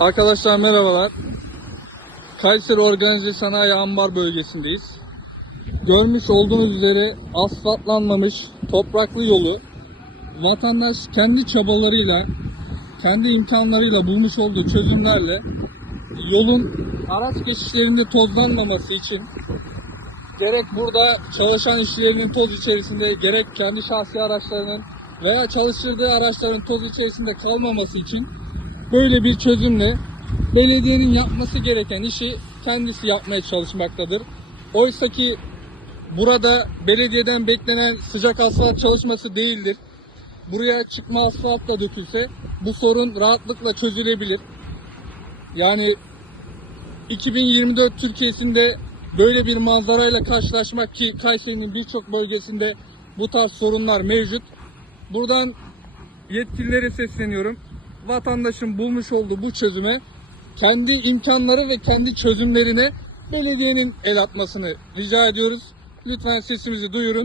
Arkadaşlar merhabalar. Kayseri Organize Sanayi Ambar bölgesindeyiz. Görmüş olduğunuz üzere asfaltlanmamış topraklı yolu vatandaş kendi çabalarıyla, kendi imkanlarıyla bulmuş olduğu çözümlerle yolun araç geçişlerinde tozlanmaması için gerek burada çalışan işçilerinin toz içerisinde gerek kendi şahsi araçlarının veya çalıştırdığı araçların toz içerisinde kalmaması için böyle bir çözümle belediyenin yapması gereken işi kendisi yapmaya çalışmaktadır. Oysa ki burada belediyeden beklenen sıcak asfalt çalışması değildir. Buraya çıkma asfalt da dökülse bu sorun rahatlıkla çözülebilir. Yani 2024 Türkiye'sinde böyle bir manzarayla karşılaşmak ki Kayseri'nin birçok bölgesinde bu tarz sorunlar mevcut. Buradan yetkililere sesleniyorum. Vatandaşın bulmuş olduğu bu çözüme kendi imkanları ve kendi çözümlerine belediyenin el atmasını rica ediyoruz. Lütfen sesimizi duyurun.